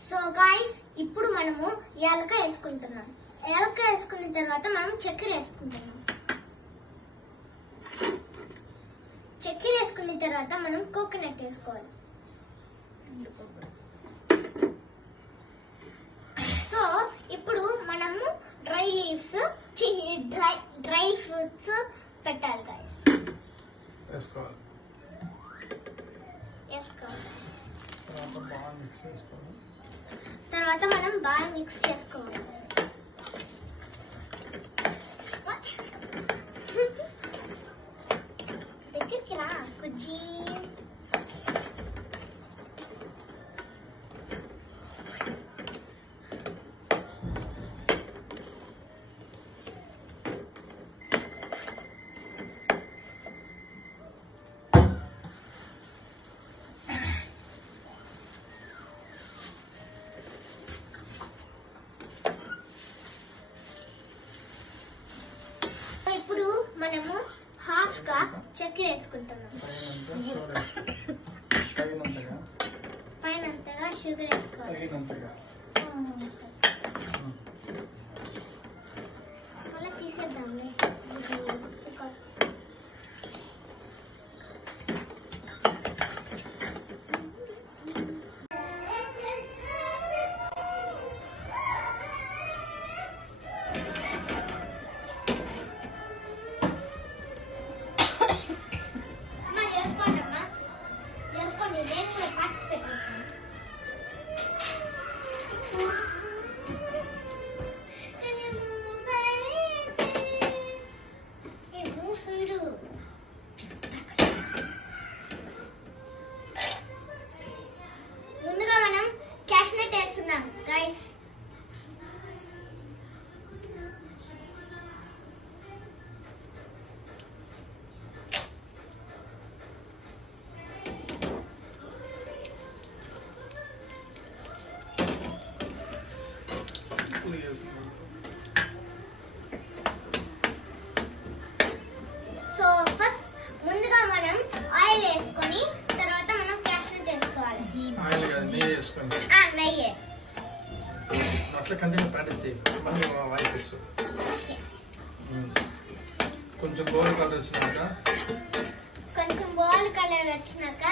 So guys ఇప్పుడు మనము యాలక వేసుకుంటున్నాం. యాలక వేసుకున్న తర్వాత మనం చక్కెర వేసుకుంటున్నాం. చక్కెర వేసుకున్న తర్వాత మనం కోకోనట్ వేసుకోవాలి. సో ఇప్పుడు మనము డ్రై లీవ్స్ డ్రై ఫ్రూట్స్ పెట్టాలి గాయ్స్. వేసుకోవాలి. తర్వాత మనం బాగా మిక్స్ చేసుకోవాలి. దగ్గరికి రా కుజ్జీ. ఇప్పుడు మనము హాఫ్ గా చక్కెర వేసుకుంటున్నాం. పైనంతగా షుగర్ వేసుకోవాలి. మళ్ళీ తీసేద్దాంలే. ముందుగా మనం క్యాష్నట్ వేస్తున్నాం గైస్. సో ఫస్ట్ ముందుగా మనం ఆయిల్ వేసుకొని తర్వాత మనం క్యాష్నట్ వేసుకోవాలి. ఆయిల్ కాదు, నెయ్యి వేసుకోండి. నెయ్యి అట్లా కంటిన్యూ ప్రాక్టీస్ చేయి. మళ్ళీ వాయిస్ ఇస్తూ కొంచెం గోల్డ్ కలర్ వచ్చినాక కొంచెం గోల్డ్ కలర్ వచ్చినాక